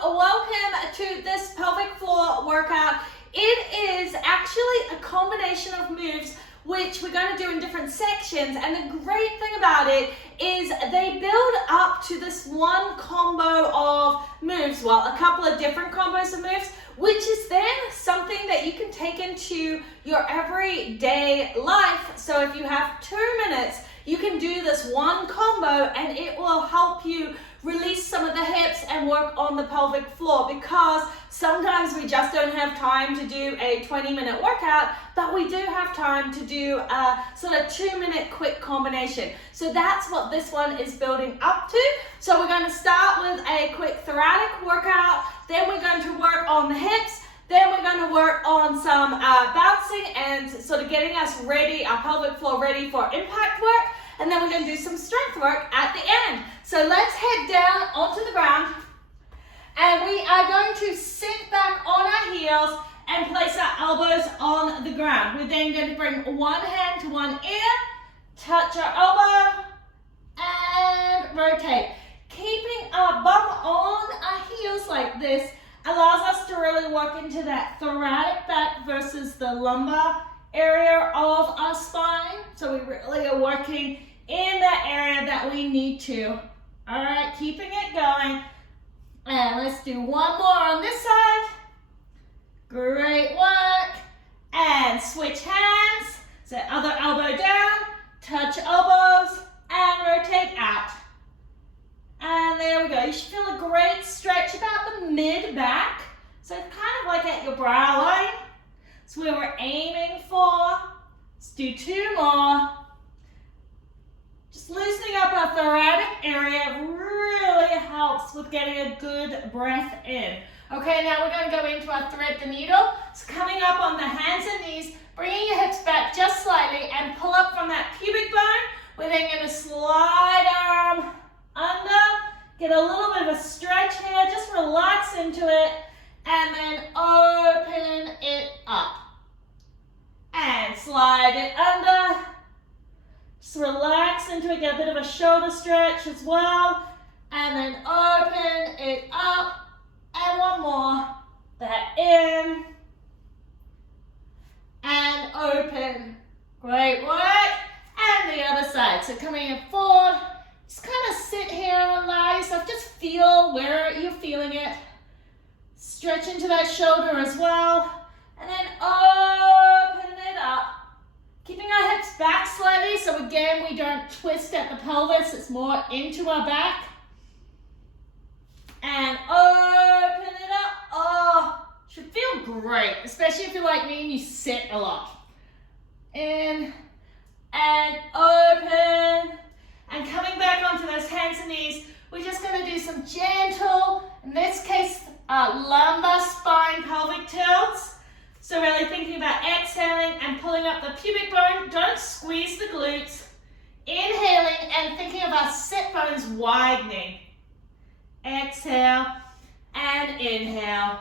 Welcome to this pelvic floor workout. It is actually a combination of moves which we're going to do in different sections, and the great thing about it is they build up to this one combo of moves, well, a couple of different combos of moves, which is then something that you can take into your everyday life. So if you have 2 minutes, you can do this one combo and it will help you release some of the hips and work on the pelvic floor, because sometimes we just don't have time to do a 20-minute workout, but we do have time to do a sort of 2-minute quick combination. So that's what this one is building up to. So we're going to start with a quick thoracic workout, then we're going to work on the hips, then we're going to work on some bouncing and sort of getting us ready, our pelvic floor ready for impact work. And then we're going to do some strength work at the end. So let's head down onto the ground. And we are going to sit back on our heels and place our elbows on the ground. We're then going to bring one hand to one ear, touch our elbow, and rotate. Keeping our bum on our heels like this allows us to really work into that thoracic back versus the lumbar area of our spine. So we really are working in that area that we need to. All right, keeping it going. And let's do one more on this side. Great work. And switch hands. So other elbow down, touch elbows, and rotate out. And there we go. You should feel a great stretch about the mid-back. So kind of like at your brow line. That's where we're aiming for. Let's do 2 more. Just loosening up our thoracic area really helps with getting a good breath in. Okay, now we're going to go into our thread the needle. So coming up on the hands and knees, bringing your hips back just slightly and pull up from that pubic bone. We're then going to slide our arm under, get a little bit of a stretch here, just relax into it, and then open it up. And slide it under. Just relax into it, get a bit of a shoulder stretch as well. And then open it up. And one more. That in. And open. Great work. And the other side. So coming in forward. Just kind of sit here and allow yourself. Just feel where you're feeling it. Stretch into that shoulder as well. And then open it up. Keeping our hips back slightly, so again, we don't twist at the pelvis, it's more into our back. And open it up. Oh, should feel great, especially if you're like me and you sit a lot. In and open. And coming back onto those hands and knees, we're just going to do some gentle, in this case, lumbar spine pelvic tilts. So really thinking about exhaling and pulling up the pubic bone. Don't squeeze the glutes. Inhaling and thinking of our sit bones widening. Exhale and inhale.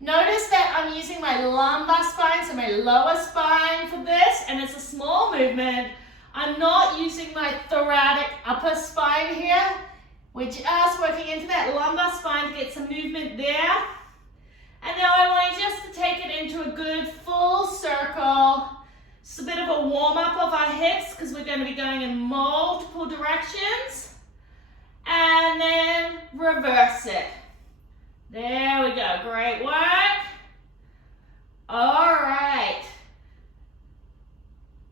Notice that I'm using my lumbar spine, so my lower spine for this, and it's a small movement. I'm not using my thoracic upper spine here. We're just working into that lumbar spine to get some movement there. And now I want you just to take it into a good full circle. Just a bit of a warm-up of our hips, because we're going to be going in multiple directions. And then reverse it. There we go. Great work. All right.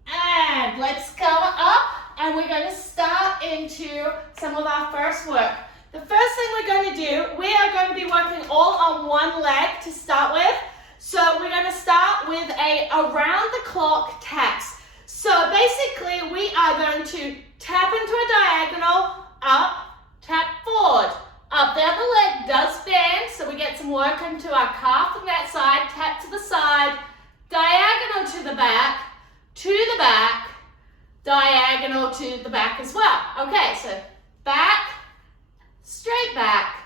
And let's come up, and we're going to start into some of our first work. The first thing we're going to do, we are going to be working all on one leg to start with. So we're going to start with a around-the-clock taps. So basically, we are going to tap into a diagonal, up, tap forward. Up, the other leg does bend, so we get some work into our calf on that side, tap to the side, diagonal to the back, diagonal to the back as well. Okay, so back, straight back,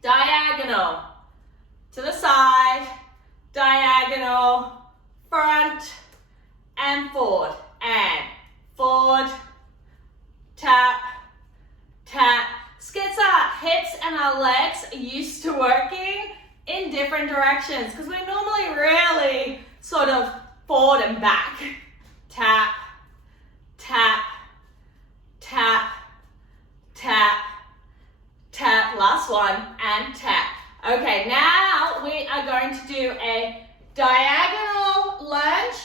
diagonal, to the side, diagonal, front, and forward. And forward, tap, tap. Just gets our hips and our legs used to working in different directions because we're normally really sort of forward and back. Tap, tap, tap, tap, tap. Last one, and tap. Okay, now we are going to do a diagonal lunge.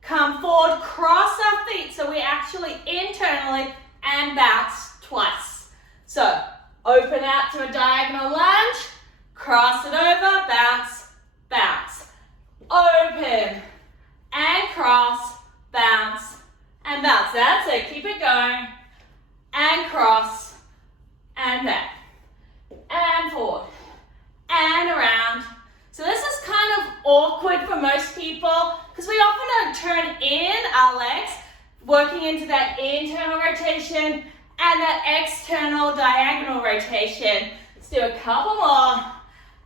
Come forward, cross our feet so we actually internally and bounce twice. So open out to a diagonal lunge, cross it over, bounce, bounce. Open and cross, bounce and bounce. That's it, keep it going. And cross and back and forward and around. So this is kind of awkward for most people because we often don't turn in our legs, working into that internal rotation and that external diagonal rotation. Let's do a couple more.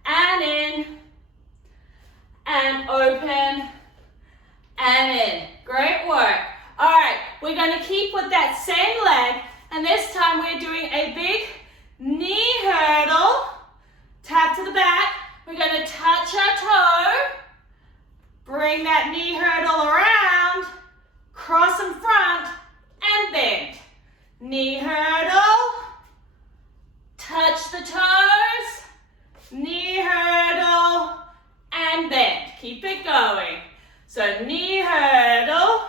And in, and open, and in. Great work. All right, we're going to keep with that same leg, and this time we're doing a big knee hurdle. Tap to the back. We're going to touch our toe, bring that knee hurdle around, cross in front, and bend. Knee hurdle, touch the toes, knee hurdle, and bend. Keep it going. So knee hurdle,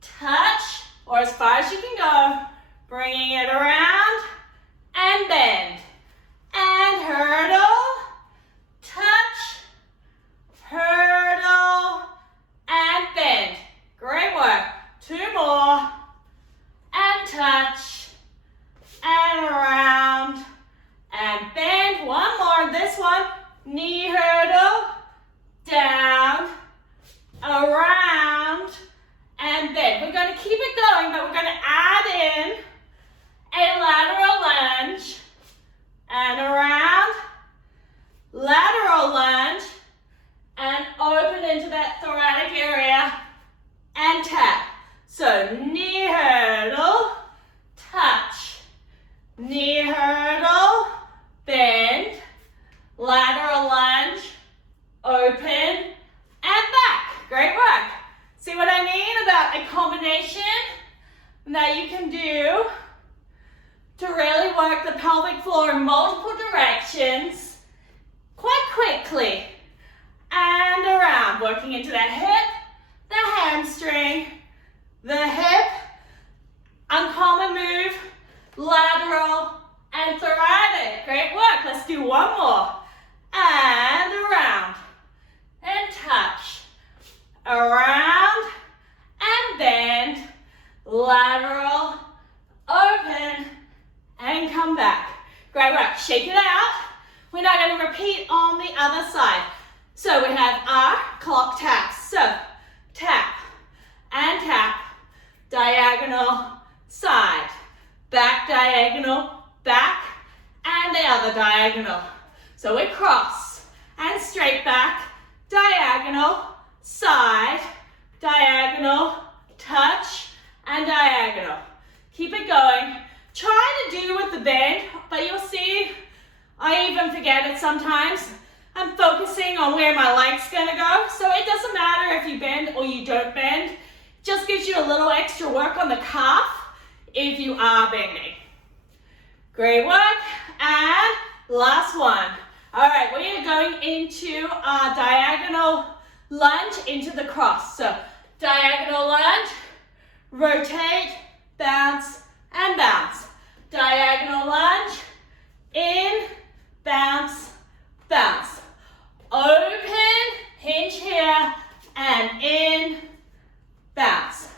touch, or as far as you can go, bringing it around, and bend. And hurdle, touch, hurdle, and bend. Great work. Two more. And touch, and around, and bend. One more. This one, knee hurdle, down, around, and bend. We're going to keep it going, but we're going to add in a lateral lunge, and around, lateral lunge, and open into that thoracic area, and tap. So knee hurdle, touch, knee hurdle, bend, lateral lunge, open, and back. Great work. See what I mean about a combination that you can do to really work the pelvic floor in multiple directions quite quickly and around, working into that hip, the hamstring, the hip, uncommon move, lateral and thoracic. Great work. Let's do one more. And around and touch, around and bend, lateral, open, and come back. Great work. Shake it out. We're now going to repeat on the other side. So we have our clock taps. So tap and tap, diagonal, side, back diagonal, back, and the other diagonal. So we cross and straight back, diagonal, side, diagonal, touch, and diagonal. Keep it going. Try to do with the bend, but you'll see I even forget it sometimes. I'm focusing on where my leg's gonna go, so it doesn't matter if you bend or you don't bend. It just gives you a little extra work on the calf if you are bending. Great work, and last one. All right, we are going into our diagonal lunge into the cross. So diagonal lunge, rotate, bounce, and bounce. Diagonal lunge, in, bounce, bounce. Open, hinge here, and in, bounce.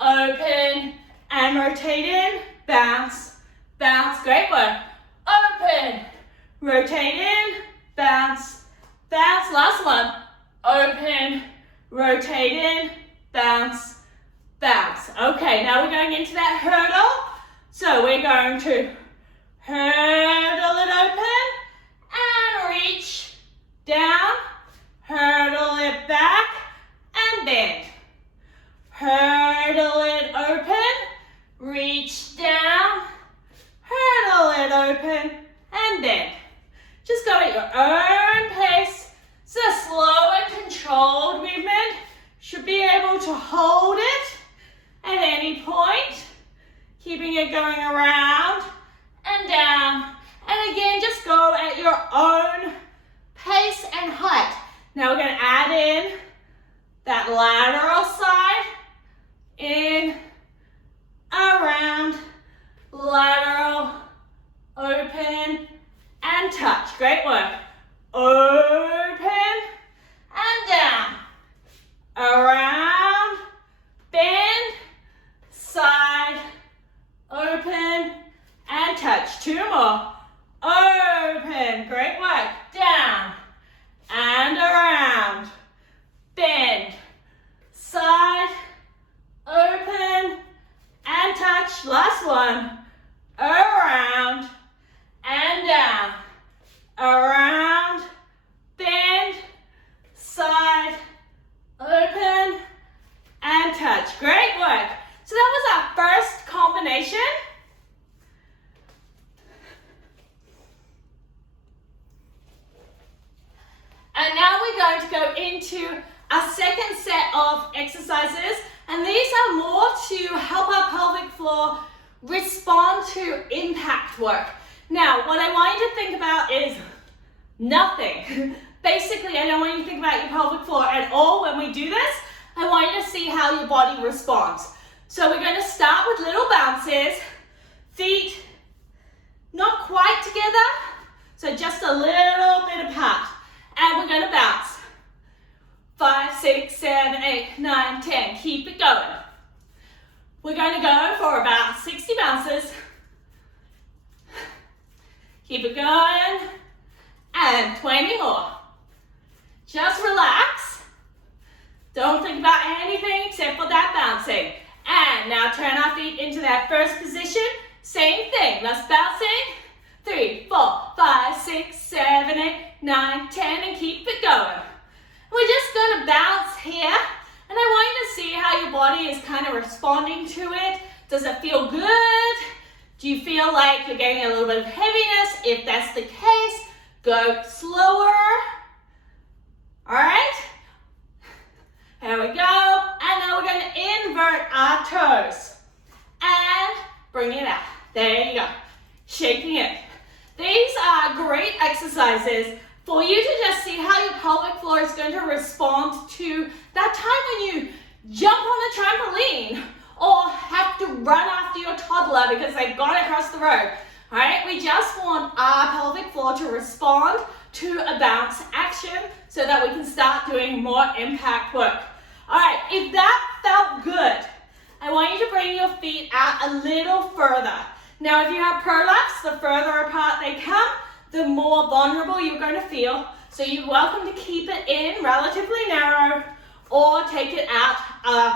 Open, and rotate in, bounce, bounce. Great work. Open, rotate in, bounce, bounce. Last one. Open, rotate in, bounce, bounce. Okay, now we're going into that hurdle. So we're going to hurdle it open and reach down, hurdle it back and bend. Hurdle it open, reach down, hurdle it open own pace. It's a slow and controlled movement. Should be able to hold it at any point, keeping it going around and down. And again, just go at your own pace and height. Now we're going to add in that lateral side, in, around, lateral, open, and touch. Great work. Open and down, around, bend, side, open, and touch. Two more. Open, great work. Down and around, bend, side, open, and touch. Last one. Around and down, around, bend, side, open, and touch. Great work. So that was our first combination. And now we're going to go into our second set of exercises, and these are more to help our pelvic floor respond to impact work. Now, what I want you to think about is nothing. Basically, I don't want you to think about your pelvic floor at all when we do this. I want you to see how your body responds. So we're going to start with little bounces, feet not quite together, so just a little bit apart. And we're going to bounce. 5, 6, 7, 8, 9, 10. Keep it going. We're going to go for about 60 bounces. Keep it going. And 20 more. Just relax. Don't think about anything except for that bouncing. And now turn our feet into that first position. Same thing. Let's bouncing. 3, 4, 5, 6, 7, 8, 9, 10, and keep it going. We're just going to bounce here, and I want you to see how your body is kind of responding to it. Does it feel good? Do you feel like you're getting a little bit of heaviness? If that's the case, go slower. All right? Here we go. And now we're going to invert our toes and bring it out. There you go. Shaking it. These are great exercises for you to just see how your pelvic floor is going to respond to that time when you jump on a trampoline or have to run after your toddler because they got across the road. All right, we just want our pelvic floor to respond to a bounce action so that we can start doing more impact work. All right, if that felt good, I want you to bring your feet out a little further. Now, if you have prolapse, the further apart they come, the more vulnerable you're going to feel. So you're welcome to keep it in relatively narrow or take it out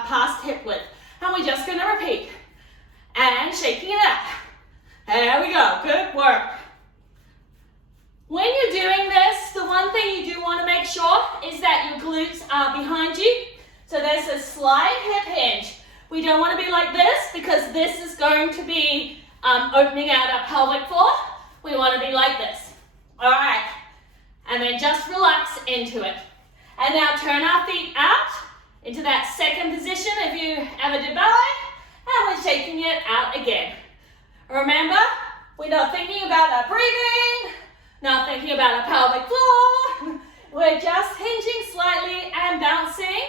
past hip width. And we're just going to repeat. And shaking it out. There we go. Good work. When you're doing this, the one thing you do want to make sure is that your glutes are behind you. So there's a slight hip hinge. We don't want to be like this because this is going to be opening out our pelvic floor. We want to be like this. All right. And then just relax into it. And now turn our feet out into that second position if you ever did ballet. And we're shaking it out again. Remember, we're not thinking about our breathing, not thinking about our pelvic floor. We're just hinging slightly and bouncing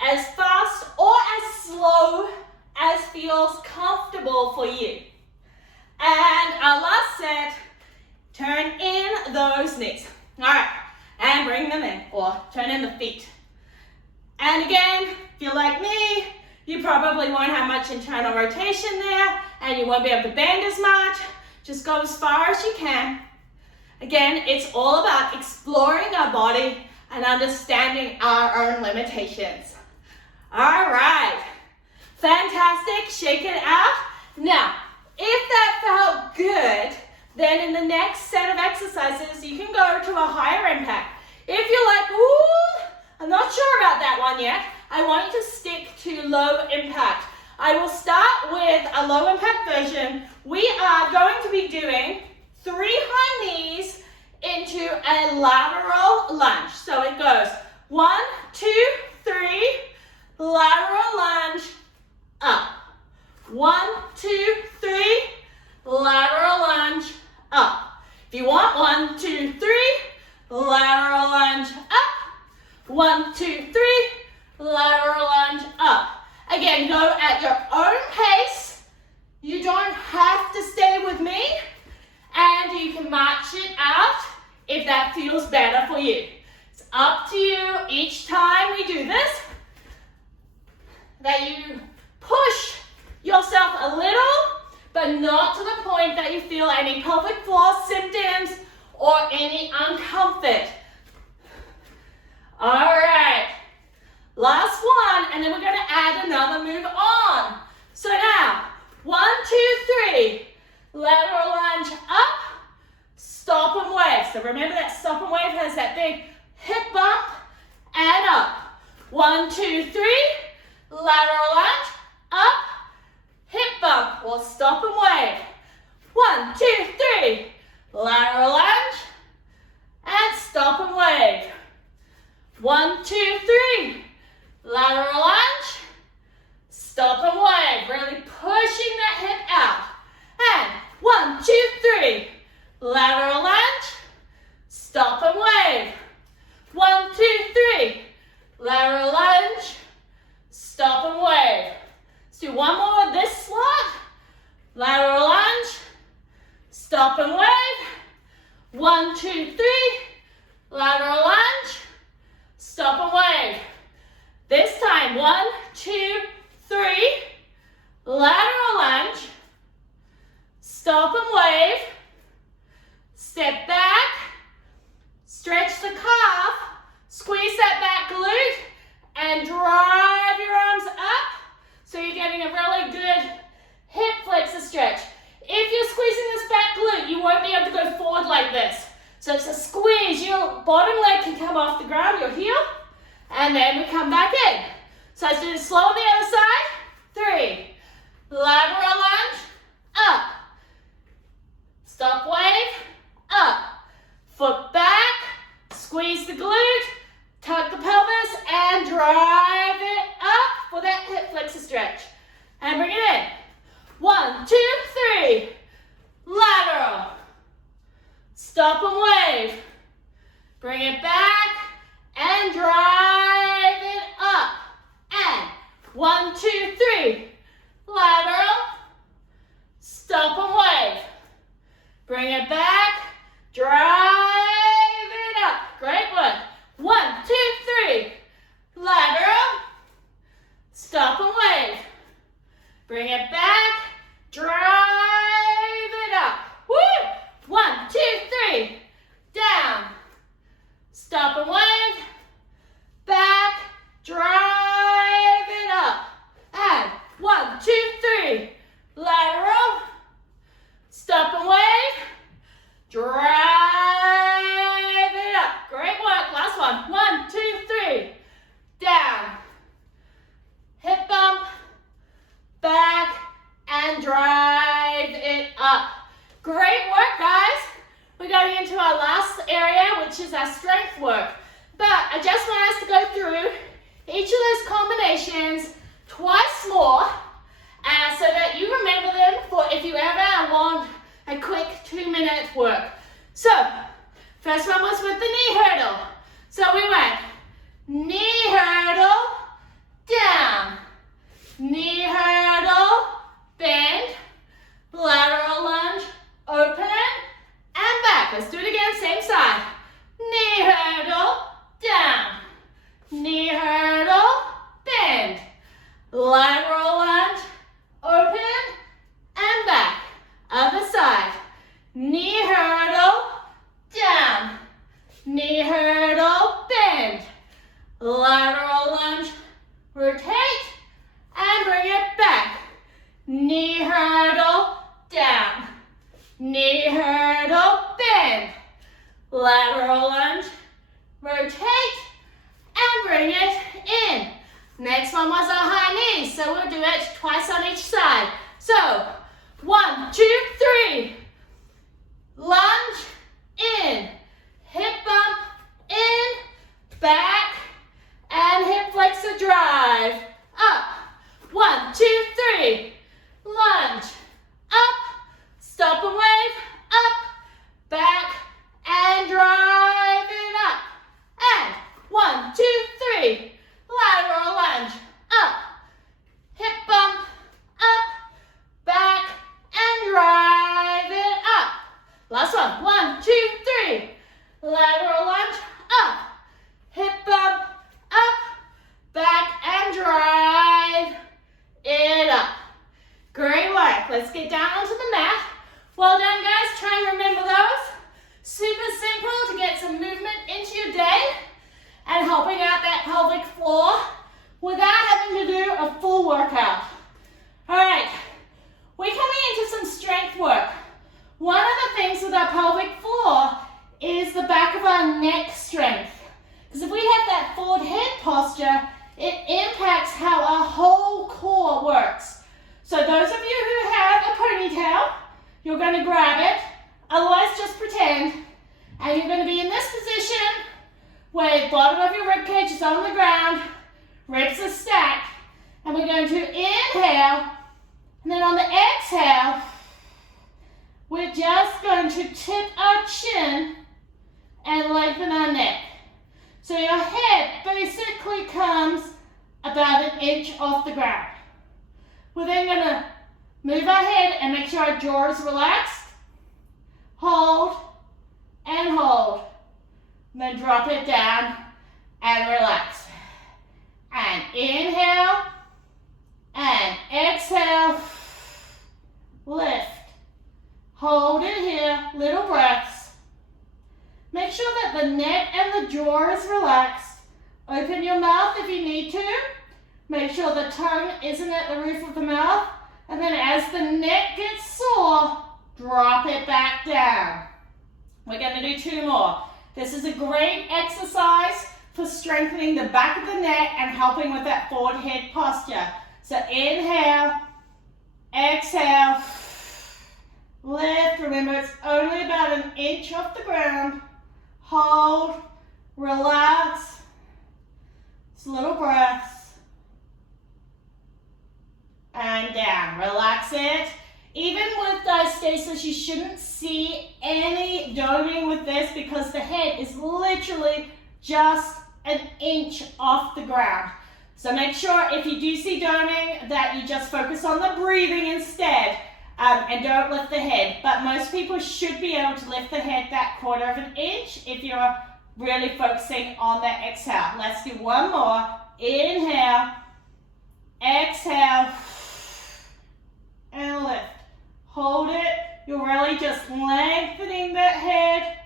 as fast or as slow as feels comfortable for you. And our last set, turn in those knees. All right, and bring them in, or turn in the feet. And again, if you're like me, you probably won't have much internal rotation there, and you won't be able to bend as much. Just go as far as you can. Again, it's all about exploring our body and understanding our own limitations. All right, fantastic, shake it out. Now, if that felt good, then in the next set of exercises, you can go to a higher impact. If you're like, ooh, I'm not sure about that one yet, I want you to stick to low impact. I will start with a low impact version. We are going to be doing 3 high knees into a lateral lunge. So it goes 1, 2, 3, lateral lunge, up. 1, 2, 3, lateral lunge, up. If you want 1, 2, 3, lateral lunge, up. 1, 2, 3, lateral lunge, up. Again, go at your own pace. You don't have to stay with me, and you can match it out if that feels better for you. It's up to you each time we do this, that you push yourself a little, but not to the point that you feel any pelvic floor symptoms or any uncomfort. All right, last one, and then we're going to add another move on. So now, 1, 2, 3, lateral lunge up, stop and wave. So remember that stop and wave has that big hip bump and up. 1, 2, 3, lateral lunge, up, hip bump. We'll stop and wave. 1, 2, 3, lateral lunge, and stop and wave. 1, 2, 3, lateral lunge, stop and wave. Really pushing that hip out. And 1, 2, 3, lateral lunge, stop and wave. 1, 2, 3, lateral lunge, stop and wave. Let's do one more of this slot. Lateral lunge, stop and wave. 1, 2, 3, lateral lunge, stop and wave. This time, 1, 2, 3, lateral lunge, stop and wave, step back, stretch the calf, squeeze that back glute, and drive your arms up so you're getting a really good hip flexor stretch. If you're squeezing this back glute, you won't be able to go forward like this. So it's a squeeze. Your bottom leg can come off the ground, your heel, and then we come back in. So let's do this slow on the other side. 3, lateral lunge, up. Stop wave, up. Foot back, squeeze the glute, tuck the pelvis, and drive it up for that hip flexor stretch. And bring it in. 1, 2, 3, lateral. Stop and wave. Bring it back and drive it up. And 1, 2, 3, lateral. Stop and wave. Bring it back, drive it up. Great work. 1, 2, 3, lateral. Stop and wave. Bring it back, drive it up. Woo! 1, 2, 3, down. Stop and wave. Back, drive it up. And 1, 2, 3, lateral. Stop and wave. Drive it up. Great work. Last one. 1, 2, 3, down. Hip bump. Back and drive it up. Great work, guys. We're going into our last area, which is our strength work. But I just want us to go through each of those combinations twice more, so that you remember them for if you ever want a quick 2-minute work. So, first one was with the knee hurdle. So we went knee hurdle, down. Knee hurdle, bend, lateral lunge, open, and back. Let's do it again, same side. Knee hurdle, down. Knee hurdle, bend. Lateral lunge, open, and back. Other side. Knee hurdle, down. Knee hurdle, bend. Lateral and helping out that pelvic floor without having to do a full workout. All right, we're coming into some strength work. One of the things with our pelvic floor is the back of our neck strength. Because if we have that forward head posture, it impacts how our whole core works. So those of you who have a ponytail, you're going to grab it, otherwise just pretend, and you're going to be in this position where the bottom of your rib cage is on the ground, ribs are stacked, and we're going to inhale, and then on the exhale, we're just going to tip our chin and lengthen our neck. So your head basically comes about an inch off the ground. We're then going to move our head and make sure our jaw is relaxed. Hold and hold. And then drop it down and relax. And inhale and exhale. Lift. Hold it here, little breaths. Make sure that the neck and the jaw is relaxed. Open your mouth if you need to. Make sure the tongue isn't at the roof of the mouth. And then as the neck gets sore, drop it back down. We're going to do 2 more. This is a great exercise for strengthening the back of the neck and helping with that forward head posture. So inhale, exhale, lift. Remember, it's only about an inch off the ground. Hold, relax. Just little breaths. And down. Relax it. Even with diastasis, you shouldn't see any doming with this because the head is literally just an inch off the ground. So make sure if you do see doming that you just focus on the breathing instead and don't lift the head. But most people should be able to lift the head that 1/4 of an inch if you're really focusing on that exhale. Let's do 1 more. Inhale, exhale, and lift. Hold it. You're really just lengthening that head,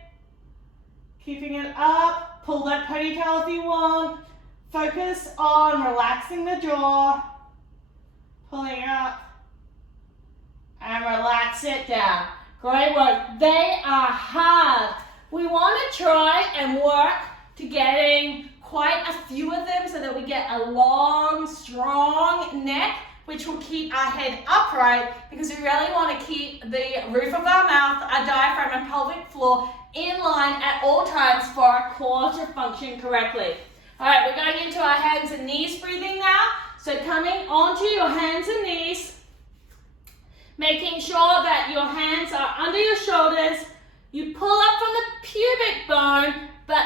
keeping it up. Pull that ponytail if you want. Focus on relaxing the jaw, pulling it up, and relax it down. Great work. They are hard. We want to try and work to getting quite a few of them so that we get a long, strong neck, which will keep our head upright because we really want to keep the roof of our mouth, our diaphragm and pelvic floor in line at all times for our core to function correctly. All right, we're going into our hands and knees breathing now. So coming onto your hands and knees, making sure that your hands are under your shoulders. You pull up from the pubic bone, but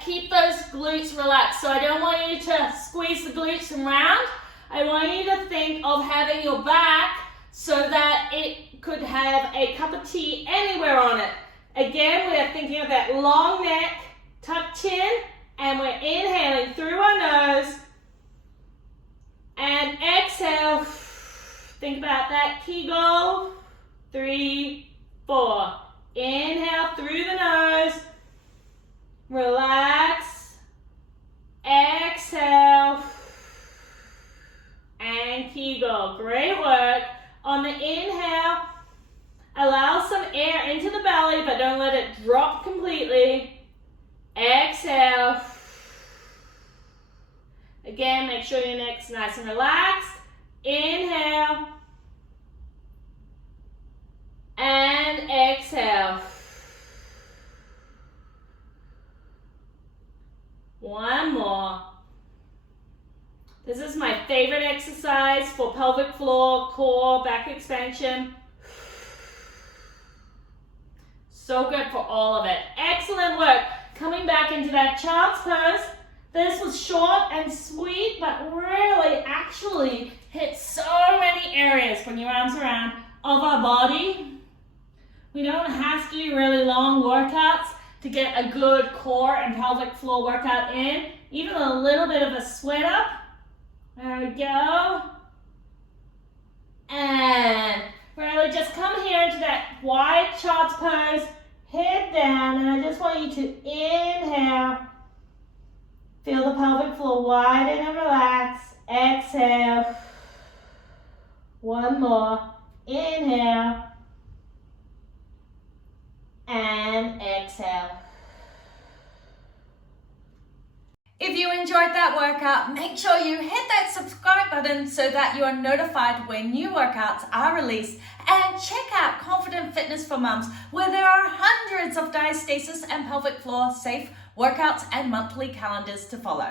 keep those glutes relaxed. So I don't want you to squeeze the glutes around. I want you to think of having your back so that it could have a cup of tea anywhere on it. Again, we're thinking of that long neck, tucked chin, and we're inhaling through our nose. And exhale. Think about that Kegel. 3, 4. Inhale through the nose. Relax. Exhale. And Kegel. Great work. On the inhale, allow some air into the belly, but don't let it drop completely. Exhale. Again, make sure your neck's nice and relaxed. Inhale. And exhale. 1 more. This is my favorite exercise for pelvic floor, core, back expansion. So good for all of it. Excellent work. Coming back into that child's pose. This was short and sweet, but really actually hit so many areas when your arms around of our body. We don't have to do really long workouts to get a good core and pelvic floor workout in. Even a little bit of a sweat up. There we go. And really just come here into that wide child's pose. Head down, and I just want you to inhale Feel the pelvic floor widen and relax. Exhale. One more. Inhale. And exhale. If you enjoyed that workout, make sure you hit that subscribe button so that you are notified when new workouts are released. And check out Confident Fitness for Mums, where there are hundreds of diastasis and pelvic floor safe workouts and monthly calendars to follow.